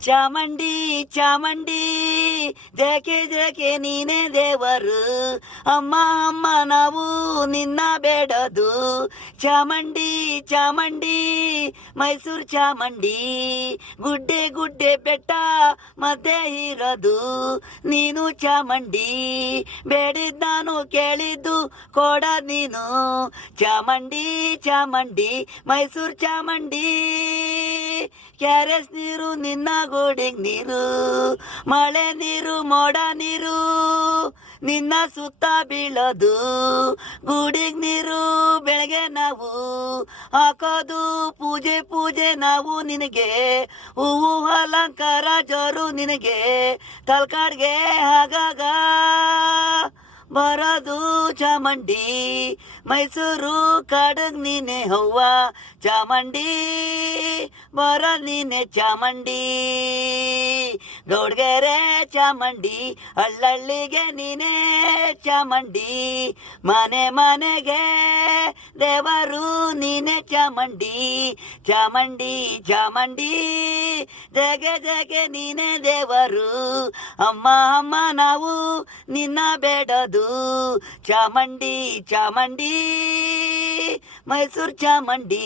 ಚಾಮಂಡಿ ಚಾಮಂಡಿ ಜಕೆ ಜಕೆ ನೀನೇ ದೇವರು ಅಮ್ಮ ಅಮ್ಮ ನಾವು ನಿನ್ನ ಬೇಡದು ಚಾಮಂಡಿ ಚಾಮಂಡಿ ಮೈಸೂರು ಚಾಮಂಡಿ ಗುಡ್ಡೆ ಗುಡ್ಡೆ ಬೆಟ್ಟ ಮಧ್ಯೆ ಇರೋದು ನೀನು ಚಾಮಂಡಿ ಬೇಡಿದ್ ನಾನು ಕೇಳಿದ್ದು ಕೊಡ ನೀನು ಚಾಮಂಡಿ ಚಾಮಂಡಿ ಮೈಸೂರು ಚಾಮಂಡಿ ಕ್ಯಾರೆಸ್ ನೀರು ನಿನ್ನ ಗೋಡಿಗೆ ನೀರು ಮಳೆ ನೀರು ಮೋಡ ನೀರು ನಿನ್ನ ಸುತ್ತ ಬೀಳೋದು ಗುಡಿಗೆ ನೀರು ಬೆಳಗ್ಗೆ ನಾವು ಹಾಕೋದು ಪೂಜೆ ಪೂಜೆ ನಾವು ನಿನಗೆ ಹೂವು ಅಲಂಕಾರ ಜೋರು ನಿನಗೆ ತಲ್ಕಾಡ್ಗೆ ಆಗಾಗ ಬರೋದು ಚಾಮಂಡಿ ಮೈಸೂರು ಕಾಡಗ್ ನೀನೆ ಹವ್ವ ಚಾಮಂಡಿ ಬರೋ ನೀನೆ ಚಾಮಂಡಿ ಗೌಡ್ಗೆರೆ ಚಾಮಂಡಿ ಹಳ್ಳಹಳ್ಳಿಗೆ ನೀನೆ ಚಾಮಂಡಿ ಮನೆ ಮನೆಗೆ ದೇವರು ನೀನೆ ಚಾಮಂಡಿ ಚಾಮಂಡಿ ಚಾಮಂಡಿ ಜಗೆ ಜಗೆ ನೀನೆ ದೇವರು ಅಮ್ಮ ಅಮ್ಮ ನಾವು ನಿನ್ನ ಬೇಡದು ಚಾಮಂಡಿ ಚಾಮಂಡಿ ಮೈಸೂರು ಚಾಮಂಡಿ.